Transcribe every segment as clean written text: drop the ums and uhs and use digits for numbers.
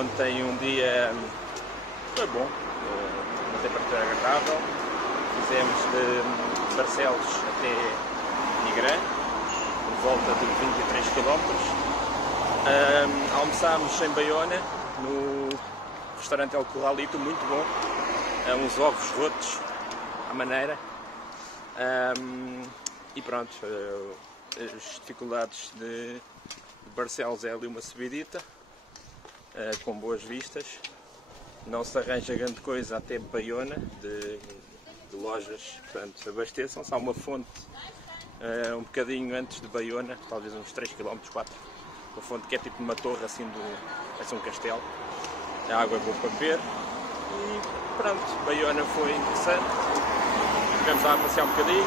Ontem um dia foi bom, uma temperatura agradável. Fizemos de Barcelos até Nigrã, por volta de 23 km. Almoçámos em Baiona, no restaurante El Corralito, muito bom. Uns ovos rotos à maneira. E pronto, as dificuldades de Barcelos é ali uma subidita, com boas vistas. Não se arranja grande coisa até Baiona, de lojas, portanto abasteçam-se. Há uma fonte um bocadinho antes de Baiona, talvez uns 3 km, 4. Uma fonte que é tipo uma torre, assim, parece um castelo. A água é boa para beber. E pronto, Baiona foi interessante. Ficamos lá a passear um bocadinho,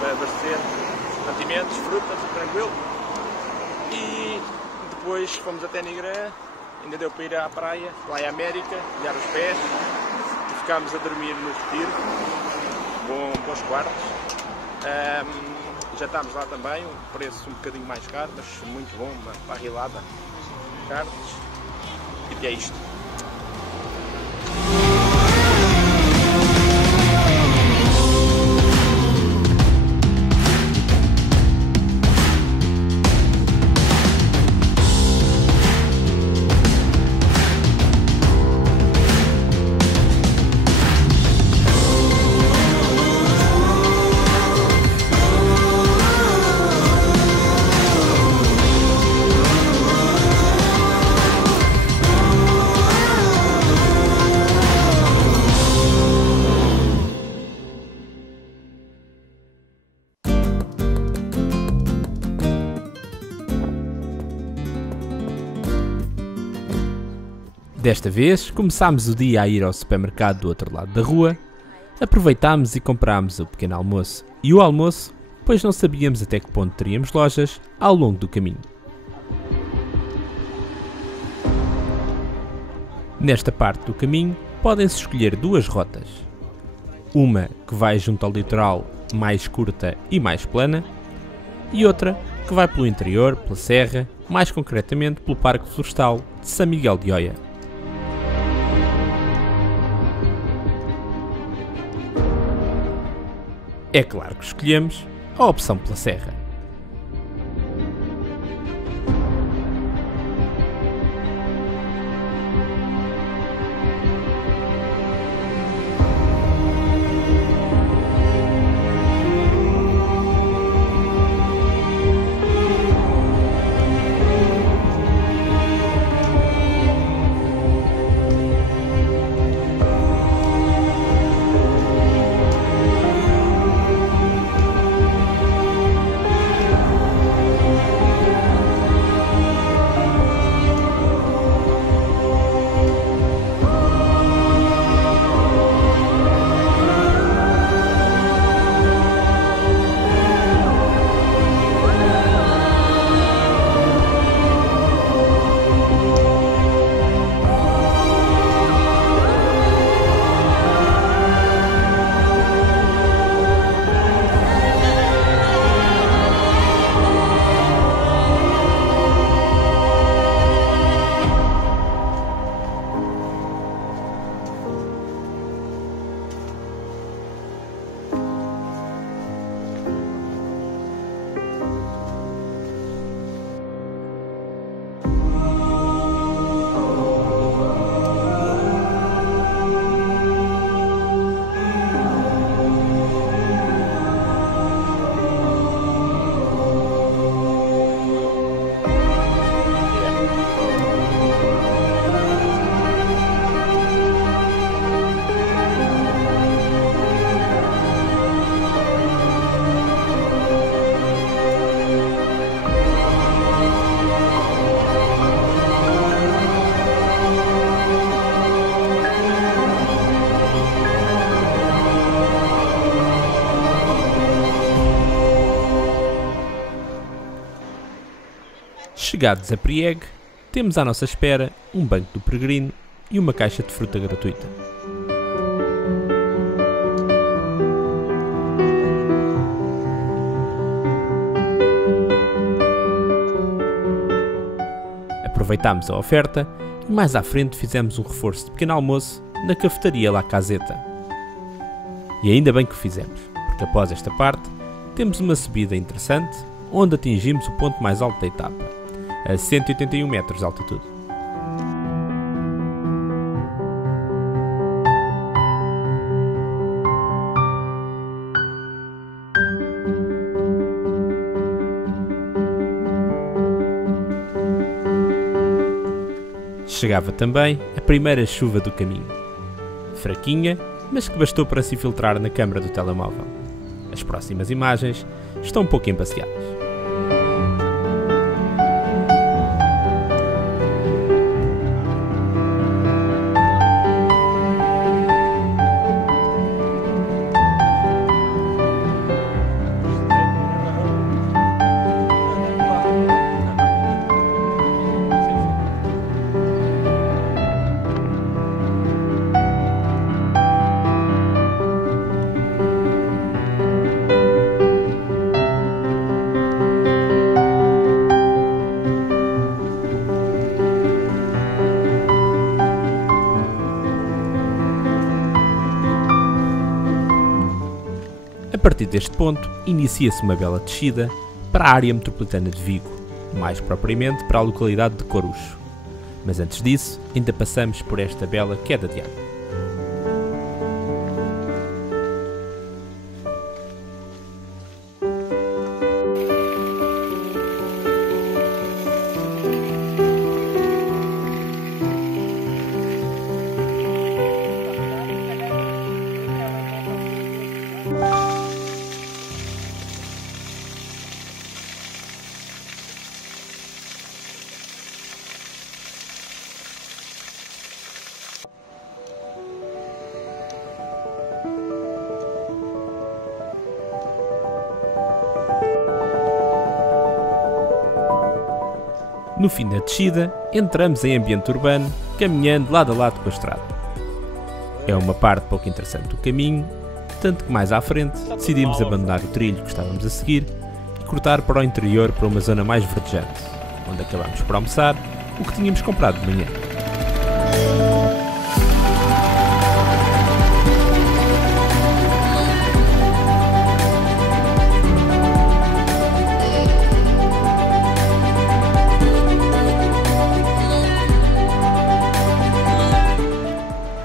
para abastecer mantimentos, fruta, tudo tranquilo. E depois fomos até Nigrã, ainda deu para ir à praia, lá em América, molhar os pés. E ficámos a dormir no retiro, bons quartos. Já estávamos lá também, um preço um bocadinho mais caro, mas muito bom, uma barrilada de carnes. E é isto. Desta vez, começámos o dia a ir ao supermercado do outro lado da rua, aproveitámos e comprámos o pequeno almoço e o almoço, pois não sabíamos até que ponto teríamos lojas ao longo do caminho. Nesta parte do caminho, podem-se escolher duas rotas. Uma que vai junto ao litoral, mais curta e mais plana, e outra que vai pelo interior, pela serra, mais concretamente pelo Parque Florestal de São Miguel de Oia. É claro que escolhemos a opção pela serra. Chegados a Prieg, temos à nossa espera um banco do peregrino e uma caixa de fruta gratuita. Aproveitámos a oferta e mais à frente fizemos um reforço de pequeno almoço na cafetaria La Caseta. E ainda bem que o fizemos, porque após esta parte temos uma subida interessante onde atingimos o ponto mais alto da etapa, a 181 metros de altitude. Chegava também a primeira chuva do caminho. Fraquinha, mas que bastou para se infiltrar na câmara do telemóvel. As próximas imagens estão um pouco empasseadas. A partir deste ponto, inicia-se uma bela descida para a área metropolitana de Vigo, mais propriamente para a localidade de Corucho. Mas antes disso, ainda passamos por esta bela queda de água. No fim da descida, entramos em ambiente urbano, caminhando lado a lado com a estrada. É uma parte pouco interessante do caminho, tanto que mais à frente decidimos abandonar o trilho que estávamos a seguir e cortar para o interior para uma zona mais verdejante, onde acabámos por almoçar o que tínhamos comprado de manhã.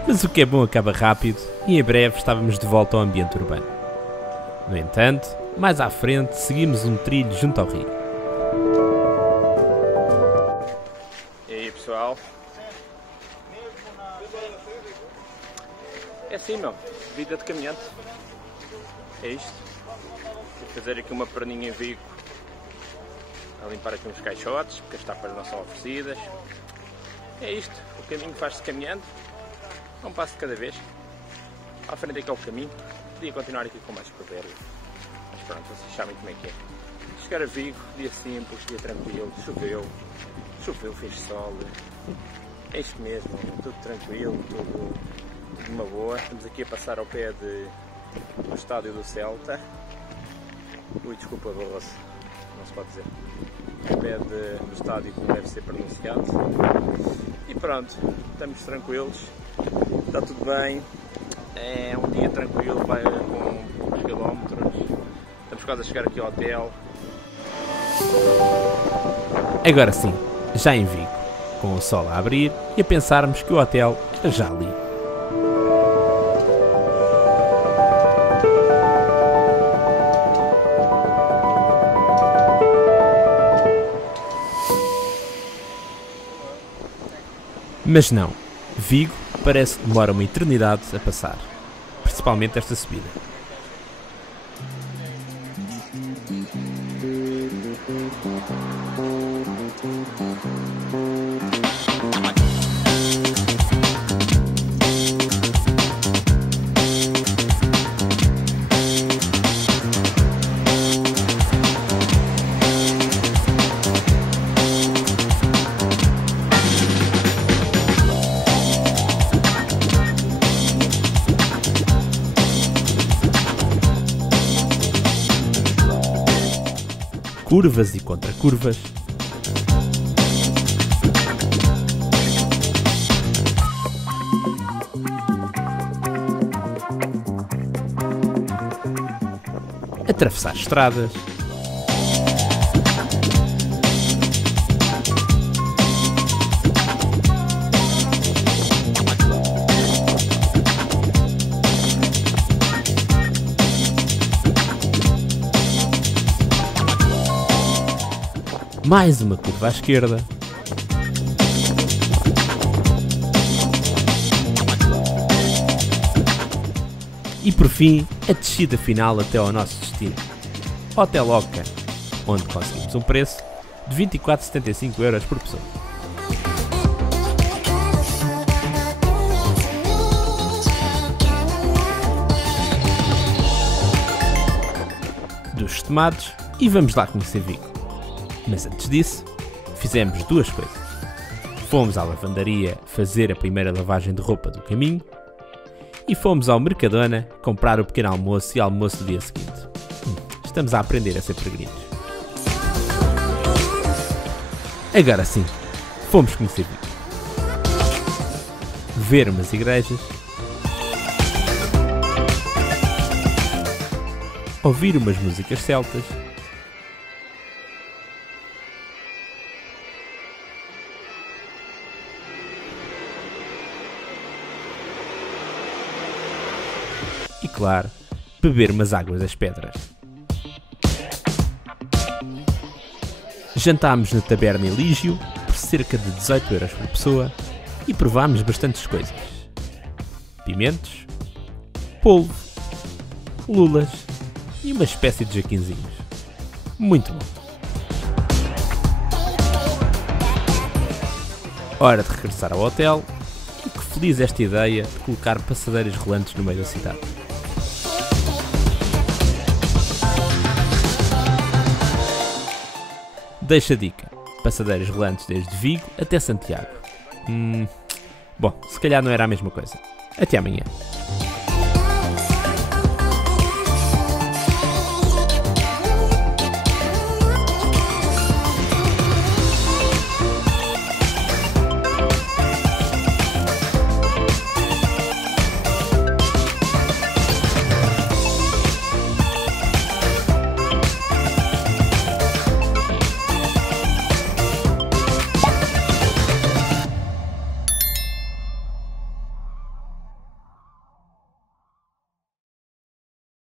Mas o que é bom acaba rápido e em breve estávamos de volta ao ambiente urbano. No entanto, mais à frente seguimos um trilho junto ao rio. E aí pessoal? É assim meu, vida de caminhante. É isto. Vou fazer aqui uma perninha em Vigo, a limpar aqui uns caixotes, porque as tapas não são oferecidas. É isto, o caminho faz-se caminhando. Um passo de cada vez. À frente é que é o caminho. Podia continuar aqui com mais provérbio. Mas pronto, vocês sabem como é que é. Chegar a Vigo, dia simples, dia tranquilo. Choveu, fez sol. É isto mesmo, tudo tranquilo, tudo uma boa. Estamos aqui a passar ao pé do estádio do Celta. Ui, desculpa, Barroso. Não se pode dizer. Ao pé do estádio que deve ser pronunciado. E pronto, estamos tranquilos. Está tudo bem, é um dia tranquilo, vai com uns quilómetros, estamos quase a chegar aqui ao hotel. Agora sim, já em Vigo, com o sol a abrir e a pensarmos que o hotel está já ali. Mas não, Vigo parece que demora uma eternidade a passar, principalmente esta subida. Curvas e contracurvas. atravessar estradas, mais uma curva à esquerda, e por fim a descida final até ao nosso destino, Hotel Oca, onde conseguimos um preço de 24,75 € por pessoa. Dos tomados e vamos lá conhecer Vigo. Mas antes disso, fizemos duas coisas. Fomos à lavandaria fazer a primeira lavagem de roupa do caminho e fomos ao Mercadona comprar o pequeno almoço e almoço do dia seguinte. Estamos a aprender a ser peregrinos. Agora sim, fomos conhecer Vigo. Ver umas igrejas, ouvir umas músicas celtas, e, claro, beber umas águas das pedras. Jantámos na Taberna Elígio por cerca de 18 € por pessoa e provámos bastantes coisas. Pimentos, polvo, lulas e uma espécie de jaquinzinhos. Muito bom. Hora de regressar ao hotel e que feliz esta ideia de colocar passadeiras rolantes no meio da cidade. Deixa a dica, passadeiras rolantes desde Vigo até Santiago. Bom, se calhar não era a mesma coisa. Até amanhã.